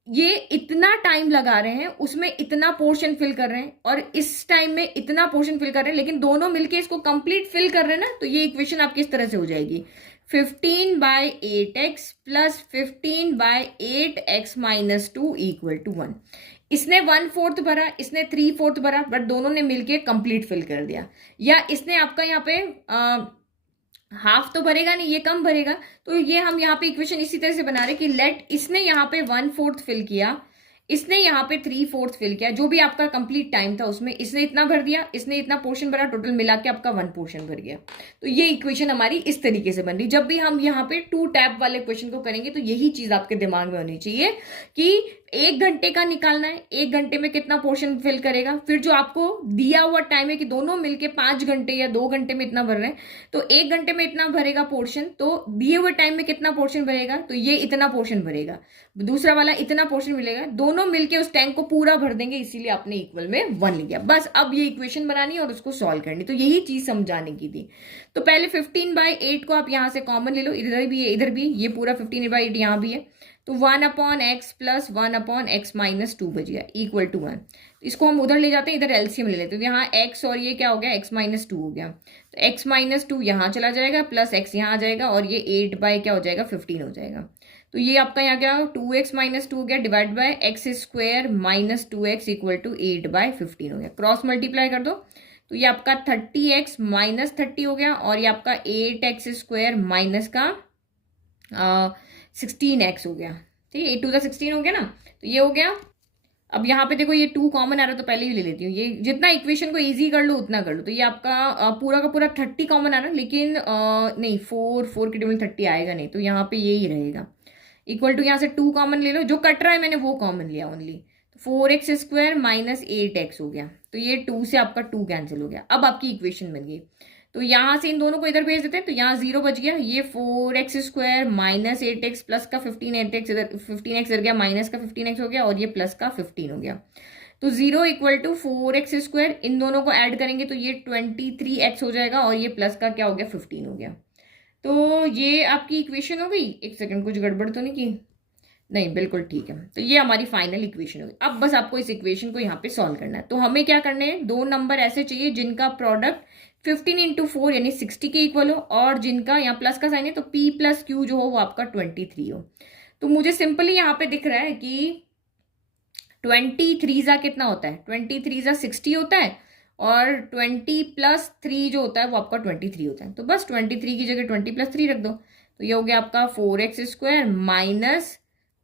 ये इतना टाइम लगा रहे हैं, उसमें इतना पोर्शन फिल कर रहे हैं और इस टाइम में इतना पोर्शन फिल कर रहे हैं, लेकिन दोनों मिलके इसको कंप्लीट फिल कर रहे हैं ना। तो ये इक्वेशन आपकी इस तरह से हो जाएगी, 15/8x प्लस 15/8x-2 = 1। इसने 1/4 भरा, इसने 3/4 भरा, बट दोनों ने मिलके कंप्लीट फिल कर दिया। या इसने आपका यहाँ पे हाफ तो भरेगा नहीं, ये कम भरेगा। तो ये हम यहाँ पे इक्वेशन इसी तरह से बना रहे कि लेट इसने यहाँ पे 1/4 फिल किया, इसने यहाँ पे 3/4 फिल किया, जो भी आपका कंप्लीट टाइम था उसमें इसने इतना भर दिया, इसने इतना पोर्शन भरा, टोटल मिला के आपका 1 पोर्शन भर गया। तो ये इक्वेशन हमारी इस तरीके से बन रही। जब भी हम यहाँ पे 2 टैप वाले क्वेश्चन को करेंगे तो यही चीज आपके दिमाग में होनी चाहिए कि 1 घंटे का निकालना है, 1 घंटे में कितना पोर्शन फिल करेगा, फिर जो आपको दिया हुआ टाइम है कि दोनों मिलके 5 घंटे या 2 घंटे में इतना भर रहे हैं, तो 1 घंटे में इतना भरेगा पोर्शन, तो दिए हुए टाइम में कितना पोर्शन भरेगा, तो ये इतना पोर्शन भरेगा, दूसरा वाला इतना पोर्शन मिलेगा, दोनों मिलके उस टैंक को पूरा भर देंगे, इसीलिए आपने इक्वल में 1 लिया। बस अब ये इक्वेशन बनानी है और उसको सॉल्व करनी, तो यही चीज समझाने की थी। तो पहले 15/8 को आप यहां से कॉमन ले लो, इधर भी है इधर भी, ये पूरा 15/8 यहां भी है, तो 1/x प्लस 1/x-2 बच गया इक्वल टू 1। इसको हम उधर ले जाते हैं, इधर एलसीएम ले लेते हैं, तो यहाँ x और ये क्या हो गया, x-2 हो गया, तो x-2 यहाँ चला जाएगा, प्लस x यहाँ आ जाएगा, और ये 8 बाय क्या हो जाएगा, 15 हो जाएगा। तो ये आपका यहाँ क्या 2x-2 हो गया, divide by x² - 2x equal to 8/15 हो गया। क्रॉस मल्टीप्लाई कर दो, तो ये आपका 30x - 30 हो गया, और ये आपका 8x² माइनस का 16x हो गया। ठीक है, 8 2 16 हो गया ना, तो ये हो गया। अब यहाँ पे देखो ये 2 कॉमन आ रहा है, तो पहले ही ले लेती हूँ, ये जितना इक्वेशन को इजी कर लो उतना कर लो। तो ये आपका पूरा का पूरा 30 कॉमन आ रहा है, लेकिन नहीं 4 के टेबल 30 आएगा नहीं, तो यहाँ पे यही रहेगा। इक्वल टू यहाँ से 2 कॉमन ले लो, जो कट रहा है मैंने वो कॉमन लिया ओनली, तो 4x² माइनस 8x हो गया, तो ये 2 से आपका 2 कैंसिल हो गया। अब आपकी इक्वेशन बन गई, तो यहाँ से इन दोनों को इधर भेज देते हैं, तो यहाँ 0 बच गया, ये 4x² माइनस 8x प्लस का 15x इधर 15x इधर गया, माइनस का 15x हो गया, और ये प्लस का 15 हो गया। तो 0 इक्वल टू 4x², इन दोनों को ऐड करेंगे तो ये 23x हो जाएगा, और ये प्लस का क्या हो गया, 15 हो गया। तो ये आपकी इक्वेशन हो गई। एक सेकंड, कुछ गड़बड़ तो नहीं की? नहीं, बिल्कुल ठीक है। तो ये हमारी फाइनल इक्वेशन होगी। अब बस आपको इस इक्वेशन को यहाँ पे सॉल्व करना है। तो हमें क्या करने हैं, 2 नंबर ऐसे चाहिए जिनका प्रोडक्ट 15 × 4 यानी 60 के इक्वल हो, और जिनका यहाँ प्लस का साइन है तो P + Q जो हो वो आपका 23 हो। तो मुझे सिंपली यहाँ पे दिख रहा है कि 23 कितना होता है, 23 60 होता है, और 20 + 3 जो होता है वो आपका 23 होता है। तो बस 23 की जगह 20 + 3 रख दो, तो ये हो गया आपका 4x² माइनस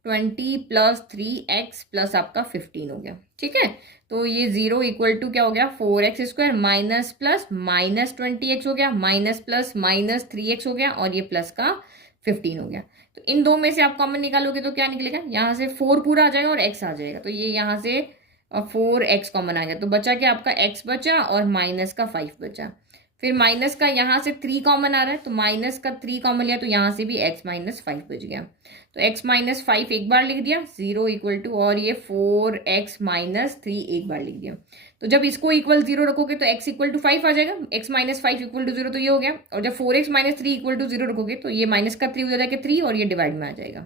20 + 3x प्लस आपका 15 हो गया। ठीक है, तो ये 0 इक्वल टू क्या हो गया, 4x² minus plus minus 20x हो गया, माइनस प्लस माइनस 3x हो गया, और ये प्लस का 15 हो गया। तो इन दो में से आप कॉमन निकालोगे तो क्या निकलेगा, यहाँ से 4 पूरा आ जाएगा और x आ जाएगा, तो ये यहाँ से 4x कॉमन आ गया, तो बचा क्या आपका x बचा और माइनस का 5 बचा। फिर माइनस का यहाँ से 3 कॉमन आ रहा है, तो माइनस का 3 कॉमन लिया, तो यहाँ से भी x - 5 बच गया, तो x - 5 एक बार लिख दिया, 0 इक्वल टू, और ये 4x - 3 एक बार लिख दिया। तो जब इसको इक्वल 0 रखोगे तो x इक्वल टू 5 आ जाएगा, x - 5 इक्वल टू 0, तो ये हो गया। और जब 4x - 3 इक्वल टू 0 रखोगे तो ये माइनस का 3 हो जाएगा 3, और ये डिवाइड में आ जाएगा,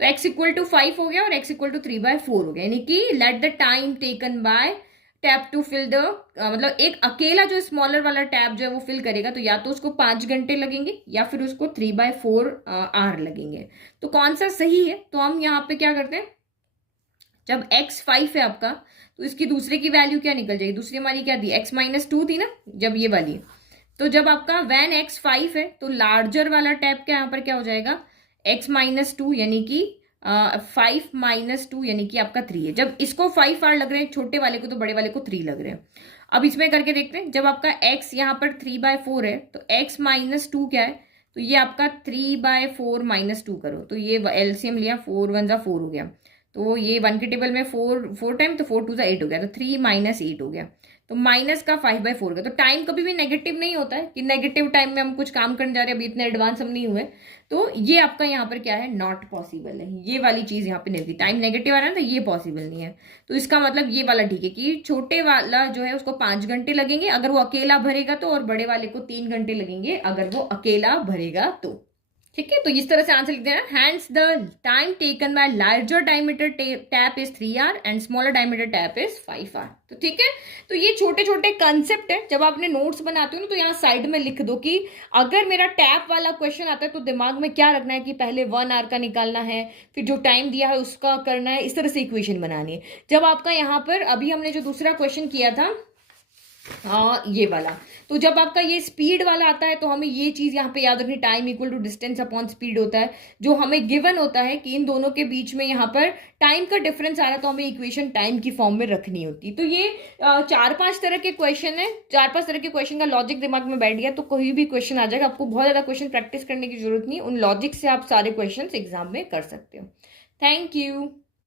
तो x इक्वल टू 5 हो गया और x इक्वल टू 3/4 हो गया। यानी कि let the time taken by tap to fill the, मतलब एक अकेला जो स्मॉलर वाला टैप जो है वो फिल करेगा, तो या तो उसको 5 घंटे लगेंगे या फिर उसको 3/4 आवर लगेंगे। तो कौन सा सही है, तो हम यहाँ पे क्या करते हैं, जब x 5 है आपका, तो इसकी दूसरे की वैल्यू क्या निकल जाएगी, दूसरी हमारी क्या थी, x - 2 थी ना, जब ये वाली, तो जब आपका वैन x 5 है तो लार्जर वाला टैप क्या यहाँ पर क्या हो जाएगा, x - 2 यानी कि 5 - 2 यानी कि आपका 3 है। जब इसको 5 आवर लग रहे हैं छोटे वाले को, तो बड़े वाले को 3 लग रहे हैं। अब इसमें करके देखते हैं, जब आपका x यहाँ पर 3/4 है, तो x - 2 क्या है, तो ये आपका 3/4 - 2 करो, तो ये एलसीएम लिया, 4 1 = 4 हो गया, तो ये 1 के टेबल में 4 टाइम, तो 4 2 = 8 हो गया, तो 3 - 8 हो गया, तो माइनस का 5/4 का। तो टाइम कभी भी नेगेटिव नहीं होता है कि नेगेटिव टाइम में हम कुछ काम करने जा रहे हैं, अभी इतने एडवांस हम नहीं हुए, तो ये आपका यहाँ पर क्या है, नॉट पॉसिबल है, ये वाली चीज यहाँ पे नहीं थी, टाइम नेगेटिव आ रहा है तो ये पॉसिबल नहीं है। तो इसका मतलब ये वाला ठीक है कि छोटे वाला जो है उसको 5 घंटे लगेंगे अगर वो अकेला भरेगा तो, और बड़े वाले को 3 घंटे लगेंगे अगर वो अकेला भरेगा तो। ठीक है, तो इस तरह से आंसर लिख देना, hence the time taken by larger diameter tap is 3 hour and smaller diameter tap is 5 hour. तो ठीक है, तो ये छोटे छोटे कंसेप्ट है, जब आपने नोट्स बनाते हो ना तो यहाँ साइड में लिख दो कि अगर मेरा टैप वाला क्वेश्चन आता है तो दिमाग में क्या रखना है कि पहले 1 आवर का निकालना है, फिर जो टाइम दिया है उसका करना है, इस तरह से इक्वेशन बनानी है। जब आपका यहाँ पर अभी हमने जो दूसरा क्वेश्चन किया था ये वाला, तो जब आपका ये स्पीड वाला आता है तो हमें ये चीज यहाँ पे याद रखनी, time equal to distance upon speed होता है, जो हमें गिवन होता है कि इन दोनों के बीच में यहाँ पर टाइम का डिफरेंस आ रहा है, तो हमें इक्वेशन टाइम की फॉर्म में रखनी होती। तो ये 4-5 तरह के क्वेश्चन है, 4-5 तरह के क्वेश्चन का लॉजिक दिमाग में बैठ गया तो कोई भी क्वेश्चन आ जाएगा, आपको बहुत ज्यादा क्वेश्चन प्रैक्टिस करने की जरूरत नहीं, उन लॉजिक से आप सारे क्वेश्चन एग्जाम में कर सकते हो। Thank you.